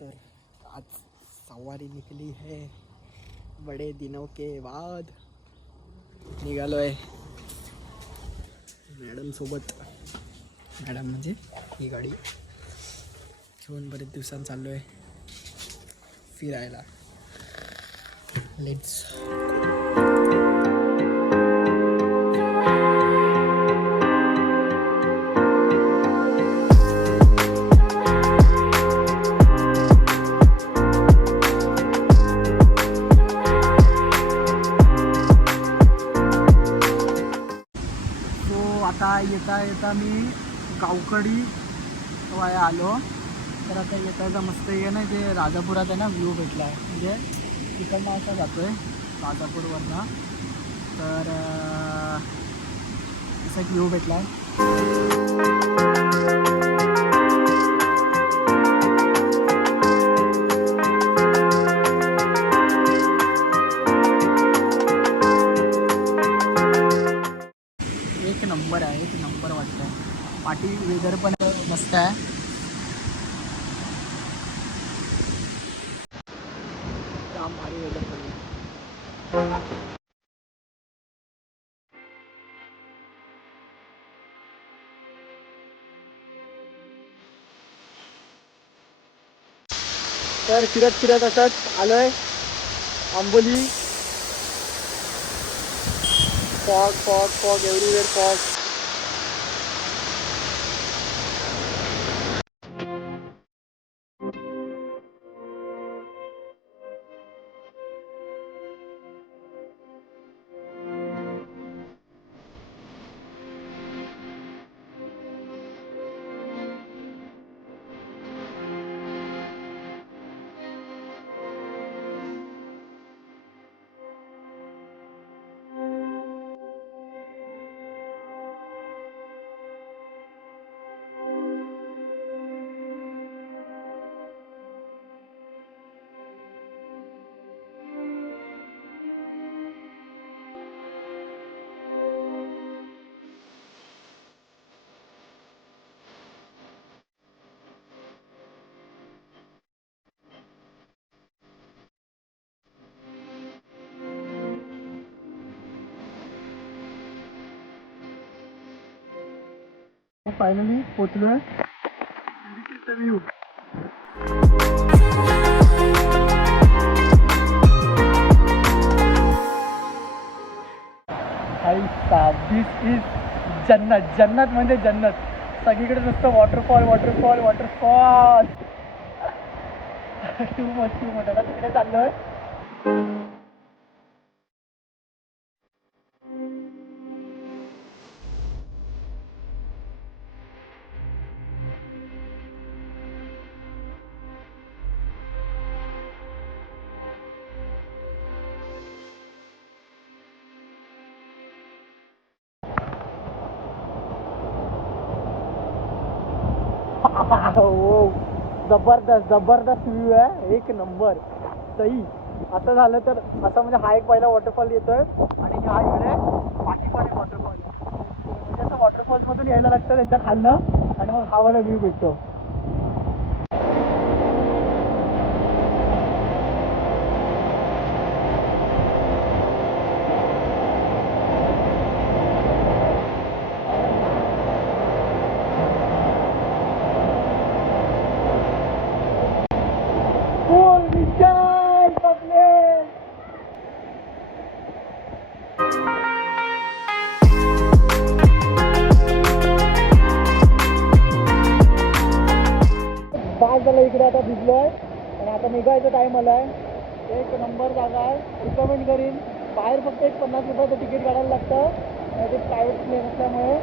तर आज सवारी निकली है बड़े दिनों के बाद. निघालो आहे मॅडम सोबत. मॅडम म्हणजे ही गाडी घेऊन बरेच दिवसांनी चाललो आहे फिरायला. लेट्स आता येता येता मी गावकडी वाया आलो. तर आता येता मस्त आहे ना जे राजापुरात आहे ना व्ह्यू भेटला आहे. म्हणजे तिकडनं असा जातो आहे राजापूरवरनं. तर असा एक व्ह्यू भेटला आहे. एक नंबर आहे, एक नंबर वाटतं आहे. पाठी वेदर पण मस्त आहे. जाम भारी वेदर पण आहे. तर फिरत फिरत असत आलोय Amboli. Fog fog fog everywhere fog. Finally पोचलोय. व्ह्यू दिस इज जन्नत. जन्नत म्हणजे जन्नत. सगळीकडे नुसतं waterfall waterfall waterfall. Too much आता तिकडे चाललोय. हो जबरदस्त जबरदस्त व्ह्यू आहे. एक नंबर सही. असं झालं तर असं म्हणजे हा एक पहिला वॉटरफॉल येतोय आणि हा इकडे पाठी पण एक वॉटरफॉल आहे. म्हणजे असं वॉटरफॉल्समधून यायला लागतं त्यांच्या खालनं आणि मग हा वाला व्ह्यू भेटतो. बाग झालं इकडे आता भिजलोय आणि आता निघायचा टाईम आलाय. एक नंबर जागा आहे. रिकमेंड करीन. बाहेर फक्त एक 50 रुपयाचं तिकीट काढायला लागतं. ते प्रायव्हेट प्लेन असल्यामुळे.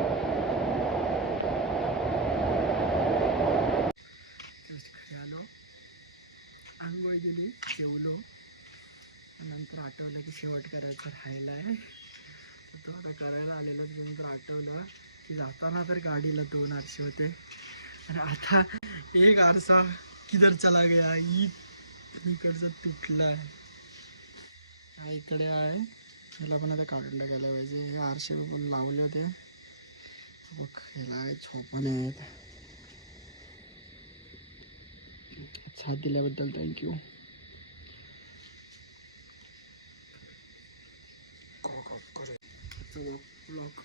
आलो आंघोळ गेली जेवलो नंतर आठवलं की शेवट करायचं राहिला आहे. तो आता करायला आलेलं नंतर आठवलं की जाताना तर गाडीला 2 आरसे होते आणि आता एक आरसा किधर चला गया. इकडचं तुटला आहे. हा इकडे आहे. ह्याला पण आता काढून टाकायला पाहिजे. हे आरसे पण लावले होते बघ. ह्याला छोपण आहेत. साथ दिल्याबद्दल थँक्यू. ब्लॉग